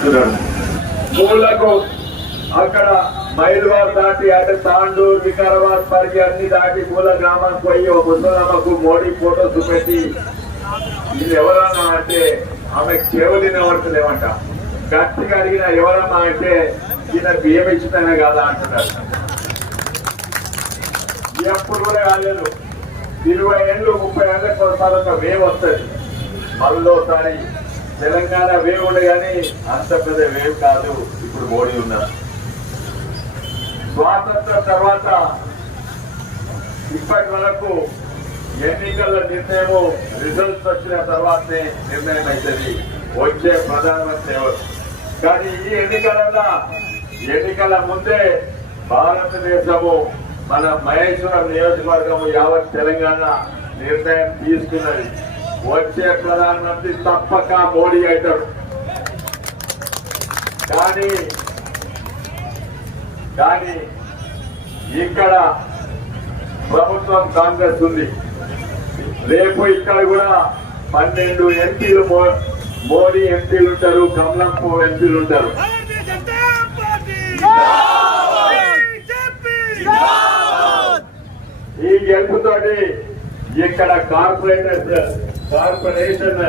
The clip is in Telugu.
అంటున్నాడు ఊళ్ళకు అక్కడ మైల్వార్ దాటి అంటే తాండూర్ వికారాబాద్ పరిధి అన్ని దాటి మూల గ్రామానికి పోయి ఒక ముసలమ్మకు మోడీ ఫోటో చూపెట్టి ఇది ఎవరన్నా అంటే ఆమె చెవులు వినవడతలేమంట గట్టిగా అడిగిన ఎవరన్నా అంటే ఈయన బియ్యం ఇచ్చిందనే కాదా అంటున్నారు. ఎప్పుడు కూడా కాలేదు. ఇరవై ఏళ్ళు ముప్పై ఏళ్ళకి ఒకసారి ఒక వేవ్ వస్తుంది. మళ్ళీ తెలంగాణ వేవ్ ఉండే కానీ అంత పెద్ద వేవ్ కాదు. ఇప్పుడు మోడీ ఉన్నారు. స్వాతంత్రం తర్వాత ఇప్పటి వరకు ఎన్నికల నిర్ణయం రిజల్ట్స్ వచ్చిన తర్వాతనే నిర్ణయం అవుతుంది వచ్చే ప్రధానమంత్రి ఎవరు? కానీ ఈ ఎన్నికలన్నా ఎన్నికల ముందే భారతదేశము మన మహేశ్వరం నియోజకవర్గము యావత్ తెలంగాణ నిర్ణయం తీసుకున్నది. వచ్చే ప్రధానమంత్రి తప్పక మోడీ అవుతాడు. కానీ కానీ ఇక్కడ ప్రభుత్వం కాంగ్రెస్ ఉంది. రేపు ఇక్కడ కూడా పన్నెండు ఎంపీలు మోడీ ఎంపీలు ఉంటారు కమలంపూర్ ఎంపీలు ఉంటారు. ఈ గెలుపుతోటి ఇక్కడ కార్పొరేటర్ కార్పొరేషన్